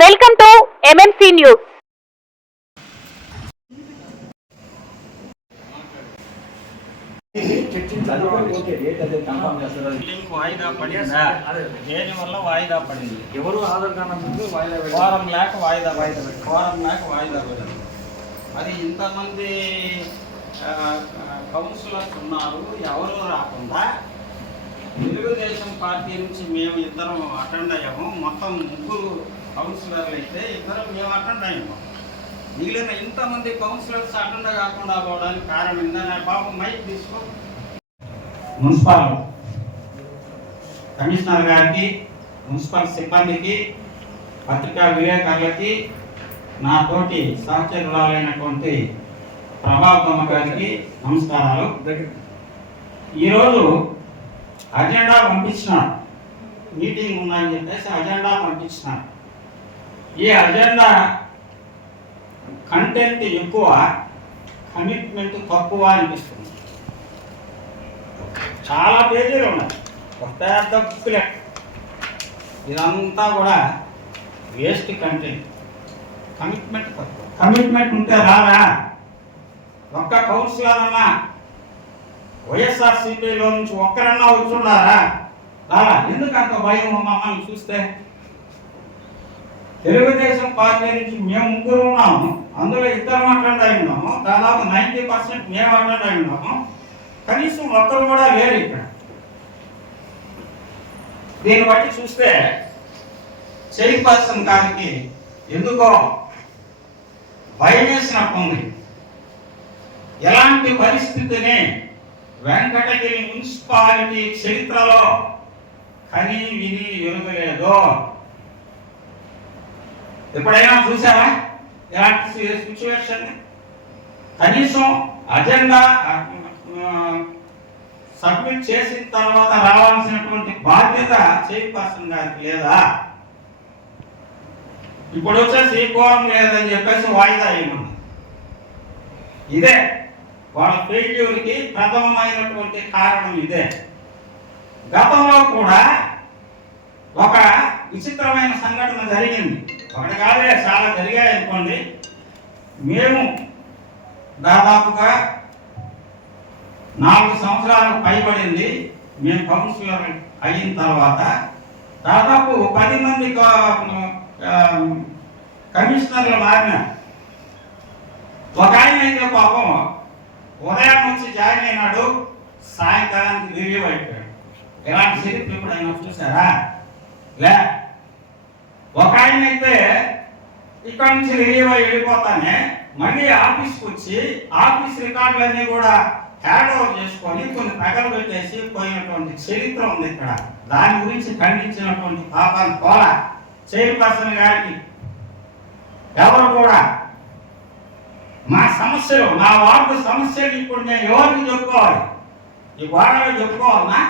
Welcome to MMC news meeting వాయిదా పడిందా? దేని వల్ల వాయిదా పడింది? ఎవరు ఆధార్ కార్డు వాయిదా వేయడం. వారం లేక వాయిదా వాయిదా వారం లేక వాయిదా పడింది. మరి ఇంతమంది కౌన్సిలర్స్ ఉన్నారు. ఎవరు రాకుండా తెలుగుదేశం పార్టీ నుంచి మేము ఇద్దరం అటెండ్ అయ్యాము. మొత్తం ముగ్గురు కౌన్సిలర్లు అయితే ఇద్దరం మేము అటెండ్ అయ్యాము మిగిలిన ఇంతమంది కౌన్సిలర్స్ అటెండ్ కాకుండా పోవడానికి కారణం ఏంటంటే బాబు మైక్ తీసుకో. మున్సిపల్ కమిషనర్ గారికి మున్సిపల్ సిబ్బందికి పత్రికా విలేకరులకి నా తోటి సహచరులైనటువంటి ప్రభావమ్మ గారికి నమస్కారాలు. దగ్గర ఈరోజు అజెండా పంపించినారు. మీటింగ్ ఉందని చెప్పేసి అజెండా పంపించినారు. ఈ అజెండా కంటెంట్ ఎక్కువ కమిట్మెంట్ తక్కువ అనిపిస్తుంది. చాలా పేజీలు ఉన్నాయి. కొత్త పెద్ద బుక్ ఇదంతా కూడా వేస్ట్ కంటెంట్. కమిట్మెంట్ తక్కువ. కమిట్మెంట్ ఉంటే రాదా? ఒక్క కౌన్సిలర్ అన్నా వైఎస్ఆర్సీపీలో నుంచి ఒక్కరన్నా వచ్చున్నారా రాలా? ఎందుకు అంత భయం మమ్మల్ని చూస్తే? తెలుగుదేశం పార్టీ నుంచి మేము ముగ్గురు ఉన్నాము. అందులో ఇద్దరు మాట్లాడి ఉన్నాము దాదాపు నైంటీ పర్సెంట్ మేము అటెండ్ ఉన్నాము కనీసం ఒక్కరు కూడా లేరు ఇక్కడ. దీన్ని బట్టి చూస్తే చైర్పర్సన్ గారికి ఎందుకో భయం వేసినట్టుంది ఎలాంటి పరిస్థితిని వెంకటగిరి మున్సిపాలిటీ చరిత్రలో కనీ విని ఎరుగలేదు ఎప్పుడైనా చూసావా ఇలాంటి సిచ్యువేషన్ కనీసం అజెండా సబ్మిట్ చేసిన తర్వాత రావాల్సినటువంటి బాధ్యత చైర్పర్సన్ గారికి లేదా? ఇప్పుడు వచ్చేసి కోరం లేదని చెప్పేసి వాయిదా ఇవ్వమని ఇదే వాళ్ళ ఫెయిల్యూర్కి ప్రథమమైనటువంటి కారణం ఇదే. గతంలో కూడా ఒక విచిత్రమైన సంఘటన జరిగింది. ఒకటి చాలా జరిగాయి అనుకోండి. మేము దాదాపుగా నాలుగు సంవత్సరాలు పైబడింది. మేము కౌన్సిలర్ అయిన తర్వాత దాదాపు పది మంది కమిషనర్లు మారినారు ఒక ఆయన అయితే పాపం ఉదయం నుంచి జాయిన్ అయినాడు సాయంకాలానికి రివ్యూ అయిపోయాడు. ఎలాంటి చరిత్ర ఆయన చూసారా? లే ఒక ఆయన అయితే ఇక్కడ నుంచి రిలీవ్ అయ్యి వెళ్ళిపోతానే మళ్ళీ ఆఫీస్కి వచ్చి ఆఫీస్ రికార్డులన్నీ కూడా హ్యాండ్ ఓవర్ చేసుకొని కొన్ని పగలు పెట్టేసి పోయినటువంటి చరిత్ర ఉంది ఇక్కడ. దాని గురించి ఖండించినటువంటి పాపాన్ని పోల చైర్పర్సన్ గారికి ఎవరు కూడా మా సమస్యలు మా వార్డు సమస్యలు ఇప్పుడు నేను ఎవరికి చెప్పుకోవాలి? ఈ వాడలో చెప్పుకోవాలనా?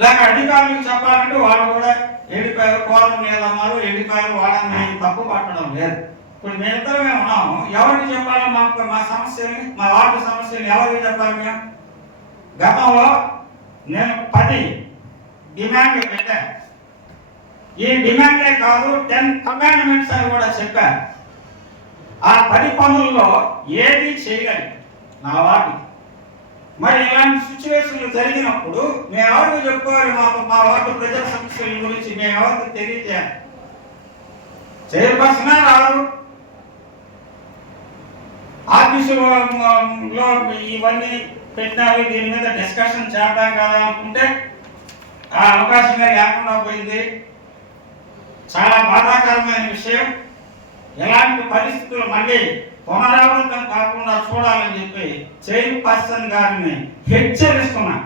లేక అధికారులకు చెప్పాలంటే వాళ్ళు కూడా ఎండిపోయారు కోరం లేదన్నారు ఎండిపోయారు వాళ్ళని మేము తప్పు పట్టడం లేదు. ఇప్పుడు మేమిద్దరమే ఉన్నాము? ఎవరికి చెప్పాలి మాకు మా సమస్యని మా వార్డు సమస్యని ఎవరికి చెప్పాలి మేము? గతంలో నేను పది డిమాండ్లు పెట్టాను ఈ డిమాండే కాదు టెన్ కమాండ్మెంట్స్ అని కూడా చెప్పాను ఆ పది పనుల్లో ఏది చేయలేదు నా వాటికి మరి ఇలాంటి సిచ్యువేషన్లు జరిగినప్పుడు మేము ఎవరికి చెప్పుకోవాలి మాకు మా వార్డు ప్రజల సమస్యల గురించి మేము ఎవరికి తెలియజేయాలి. చైర్పర్సన్ రాదు? ఆఫీసులో ఇవన్నీ పెట్టినారు దీని మీద డిస్కషన్ చేద్దాం కదా అనుకుంటే ఆ అవకాశంగా లేకుండా పోయింది. చాలా బాధాకరమైన విషయం. ఎలాంటి పరిస్థితులు మళ్ళీ పునరావృతం కాకుండా చూడాలని చెప్పి చైర్పర్సన్ గారిని హెచ్చరిస్తున్నా.